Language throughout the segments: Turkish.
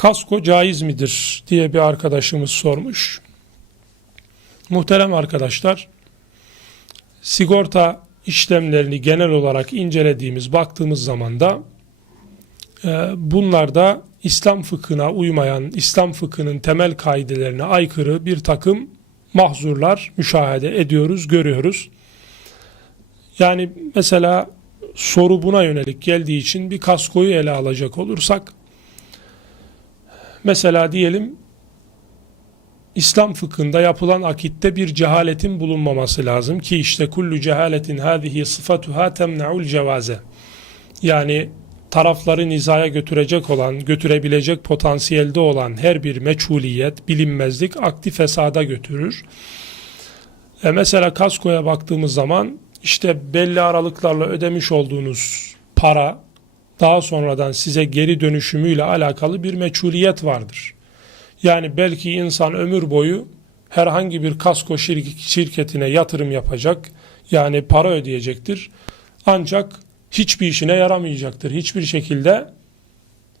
Kasko caiz midir diye bir arkadaşımız sormuş. Muhterem arkadaşlar, sigorta işlemlerini genel olarak incelediğimiz, baktığımız zaman da e, bunlarda İslam fıkhına uymayan, İslam fıkhının temel kaidelerine aykırı bir takım mahzurlar müşahede ediyoruz, görüyoruz. Yani mesela soru buna yönelik geldiği için bir kaskoyu ele alacak olursak, mesela diyelim İslam fıkhında yapılan akitte bir cehaletin bulunmaması lazım ki işte kullu cehaletin hadihi sıfatuha temna'ul cevaze. Yani tarafları nizaya götürecek olan, götürebilecek potansiyelde olan her bir meçhuliyet, bilinmezlik aktif fesada götürür. E mesela kaskoya baktığımız zaman işte belli aralıklarla ödemiş olduğunuz para daha sonradan size geri dönüşümüyle alakalı bir meçhuliyet vardır. Yani belki insan ömür boyu herhangi bir kasko şir- şirketine yatırım yapacak, yani para ödeyecektir. Ancak hiçbir işine yaramayacaktır. Hiçbir şekilde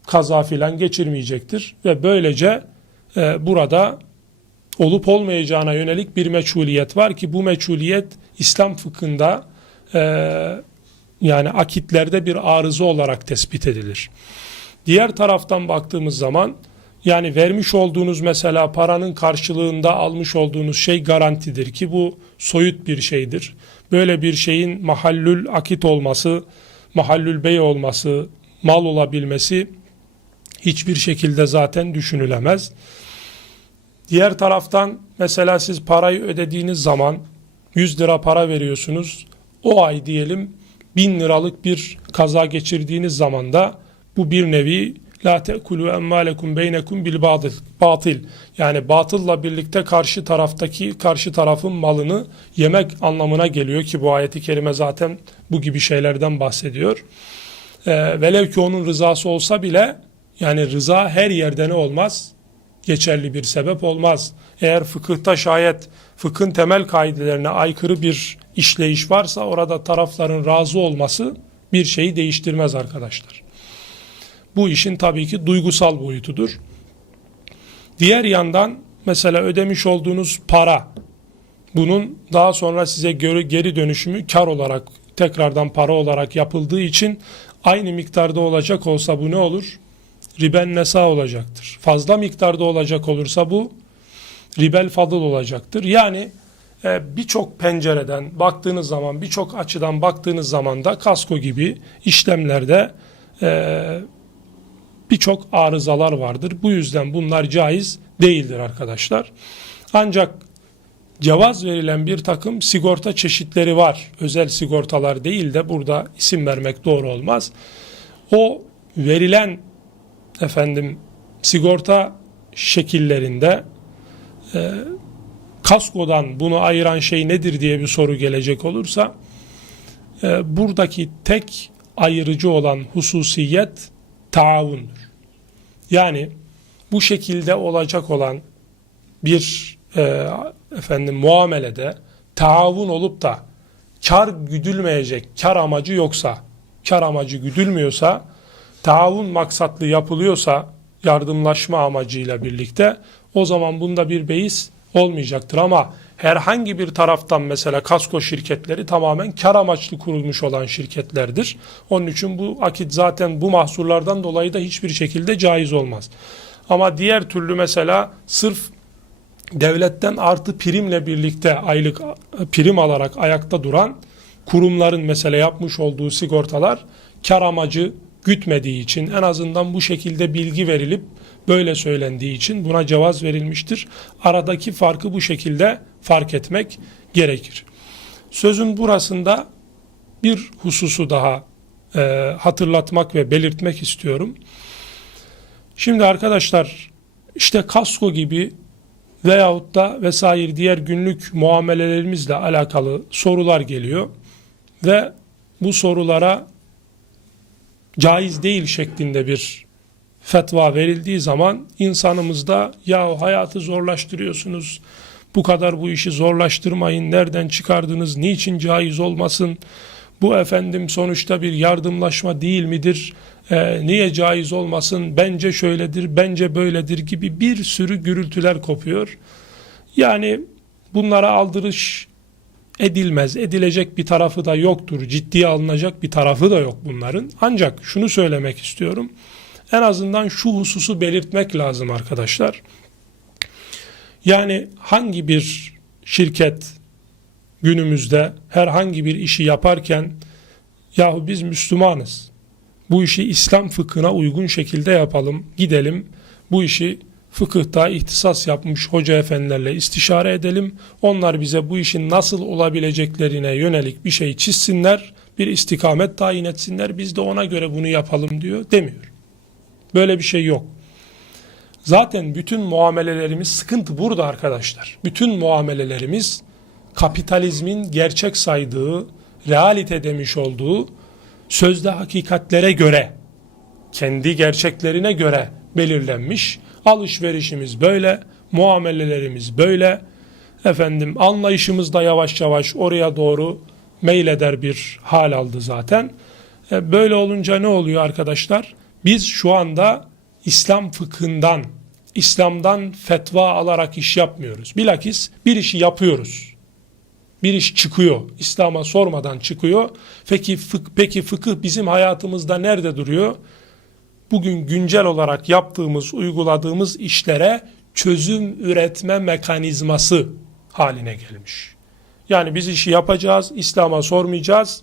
kaza filan geçirmeyecektir ve böylece e, burada olup olmayacağına yönelik bir meçhuliyet var ki bu meçhuliyet İslam fıkhında e, yani akitlerde bir arıza olarak tespit edilir. Diğer taraftan baktığımız zaman yani vermiş olduğunuz mesela paranın karşılığında almış olduğunuz şey garantidir ki bu soyut bir şeydir. Böyle bir şeyin mahallül akit olması, mahallül bey olması, mal olabilmesi hiçbir şekilde zaten düşünülemez. Diğer taraftan mesela siz parayı ödediğiniz zaman 100 lira para veriyorsunuz. O ay diyelim 1000 liralık bir kaza geçirdiğiniz zaman da bu bir nevi la te'kulu emmalekum beynekum bil batıl. Batıl. Yani batılla birlikte karşı taraftaki karşı tarafın malını yemek anlamına geliyor ki bu ayeti kerime zaten bu gibi şeylerden bahsediyor. Ee, velev ki onun rızası olsa bile yani rıza her yerde ne olmaz? Geçerli bir sebep olmaz. Eğer fıkıhta şayet fıkhın temel kaidelerine aykırı bir işleyiş varsa orada tarafların razı olması bir şeyi değiştirmez arkadaşlar. Bu işin tabii ki duygusal boyutudur. Diğer yandan mesela ödemiş olduğunuz para bunun daha sonra size geri, dönüşümü kar olarak tekrardan para olarak yapıldığı için aynı miktarda olacak olsa bu ne olur? Riben nesa olacaktır. Fazla miktarda olacak olursa bu ribel fadıl olacaktır. Yani e, birçok pencereden baktığınız zaman, birçok açıdan baktığınız zaman da kasko gibi işlemlerde e, birçok arızalar vardır. Bu yüzden bunlar caiz değildir arkadaşlar. Ancak cevaz verilen bir takım sigorta çeşitleri var. Özel sigortalar değil de burada isim vermek doğru olmaz. O verilen efendim sigorta şekillerinde e, kaskodan bunu ayıran şey nedir diye bir soru gelecek olursa e, buradaki tek ayırıcı olan hususiyet taavundur. Yani bu şekilde olacak olan bir e, efendim muamelede taavun olup da kar güdülmeyecek, kar amacı yoksa, kar amacı güdülmüyorsa, taavun maksatlı yapılıyorsa yardımlaşma amacıyla birlikte o zaman bunda bir beis olmayacaktır ama herhangi bir taraftan mesela kasko şirketleri tamamen kar amaçlı kurulmuş olan şirketlerdir. Onun için bu akit zaten bu mahsurlardan dolayı da hiçbir şekilde caiz olmaz. Ama diğer türlü mesela sırf devletten artı primle birlikte aylık prim alarak ayakta duran kurumların mesela yapmış olduğu sigortalar kar amacı gütmediği için en azından bu şekilde bilgi verilip böyle söylendiği için buna cevaz verilmiştir. Aradaki farkı bu şekilde fark etmek gerekir. Sözün burasında bir hususu daha e, hatırlatmak ve belirtmek istiyorum. Şimdi arkadaşlar işte kasko gibi veyahut da vesaire diğer günlük muamelelerimizle alakalı sorular geliyor ve bu sorulara caiz değil şeklinde bir fetva verildiği zaman insanımızda ya hayatı zorlaştırıyorsunuz, bu kadar bu işi zorlaştırmayın, nereden çıkardınız, niçin caiz olmasın, Bu efendim sonuçta bir yardımlaşma değil midir? Ee, niye caiz olmasın? Bence şöyledir, bence böyledir gibi bir sürü gürültüler kopuyor. Yani bunlara aldırış edilmez. Edilecek bir tarafı da yoktur. Ciddiye alınacak bir tarafı da yok bunların. Ancak şunu söylemek istiyorum. En azından şu hususu belirtmek lazım arkadaşlar. Yani hangi bir şirket günümüzde herhangi bir işi yaparken yahu biz Müslümanız. Bu işi İslam fıkhına uygun şekilde yapalım. Gidelim bu işi fıkıhta ihtisas yapmış hoca efendilerle istişare edelim. Onlar bize bu işin nasıl olabileceklerine yönelik bir şey çizsinler, bir istikamet tayin etsinler. Biz de ona göre bunu yapalım diyor demiyor. Böyle bir şey yok. Zaten bütün muamelelerimiz sıkıntı burada arkadaşlar. Bütün muamelelerimiz kapitalizmin gerçek saydığı, realite demiş olduğu sözde hakikatlere göre, kendi gerçeklerine göre belirlenmiş. Alışverişimiz böyle, muamelelerimiz böyle. Efendim anlayışımız da yavaş yavaş oraya doğru meyleder bir hal aldı zaten. E, Böyle olunca ne oluyor arkadaşlar? Biz şu anda İslam fıkhından, İslam'dan fetva alarak iş yapmıyoruz. Bilakis bir işi yapıyoruz. Bir iş çıkıyor. İslam'a sormadan çıkıyor. Peki, fık, peki fıkıh bizim hayatımızda nerede duruyor? Bugün güncel olarak yaptığımız, uyguladığımız işlere çözüm üretme mekanizması haline gelmiş. Yani biz işi yapacağız, İslam'a sormayacağız.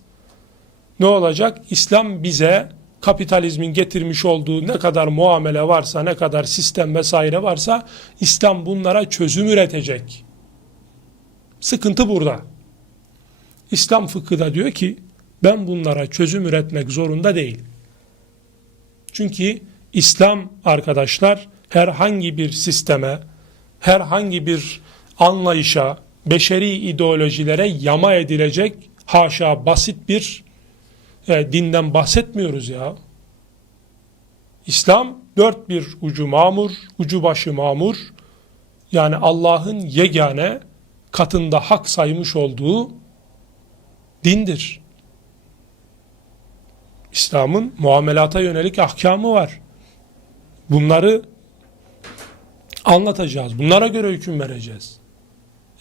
Ne olacak? İslam bize kapitalizmin getirmiş olduğu ne kadar muamele varsa, ne kadar sistem vesaire varsa İslam bunlara çözüm üretecek. Sıkıntı burada. İslam fıkhı da diyor ki ben bunlara çözüm üretmek zorunda değil. Çünkü İslam arkadaşlar herhangi bir sisteme, herhangi bir anlayışa, beşeri ideolojilere yama edilecek haşa basit bir e, dinden bahsetmiyoruz ya. İslam dört bir ucu mamur, ucu başı mamur. Yani Allah'ın yegane katında hak saymış olduğu dindir. İslam'ın muamelata yönelik ahkamı var. Bunları anlatacağız. Bunlara göre hüküm vereceğiz.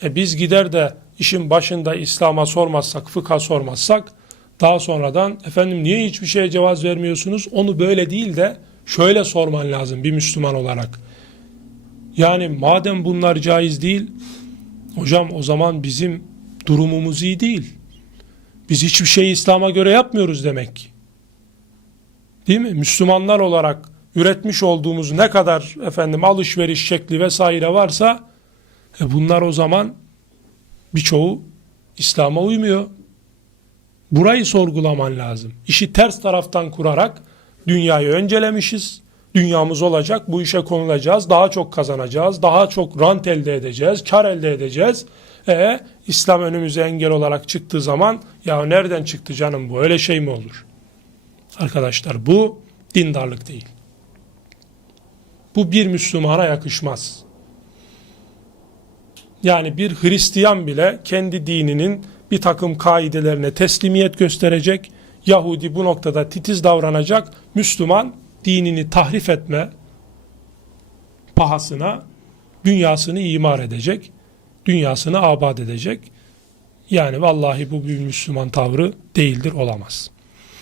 E biz gider de işin başında İslam'a sormazsak, fıkha sormazsak daha sonradan efendim niye hiçbir şeye cevaz vermiyorsunuz? Onu böyle değil de şöyle sorman lazım bir Müslüman olarak. Yani madem bunlar caiz değil, hocam o zaman bizim durumumuz iyi değil. Biz hiçbir şeyi İslam'a göre yapmıyoruz demek ki. Değil mi? Müslümanlar olarak üretmiş olduğumuz ne kadar efendim alışveriş şekli vesaire varsa e bunlar o zaman birçoğu İslam'a uymuyor. Burayı sorgulaman lazım. İşi ters taraftan kurarak dünyayı öncelemişiz. Dünyamız olacak, bu işe konulacağız, daha çok kazanacağız, daha çok rant elde edeceğiz, kar elde edeceğiz. E İslam önümüze engel olarak çıktığı zaman ya nereden çıktı canım bu öyle şey mi olur? Arkadaşlar bu dindarlık değil. Bu bir Müslümana yakışmaz. Yani bir Hristiyan bile kendi dininin bir takım kaidelerine teslimiyet gösterecek. Yahudi bu noktada titiz davranacak. Müslüman dinini tahrif etme pahasına dünyasını imar edecek. Dünyasını abad edecek. Yani vallahi bu bir Müslüman tavrı değildir, olamaz.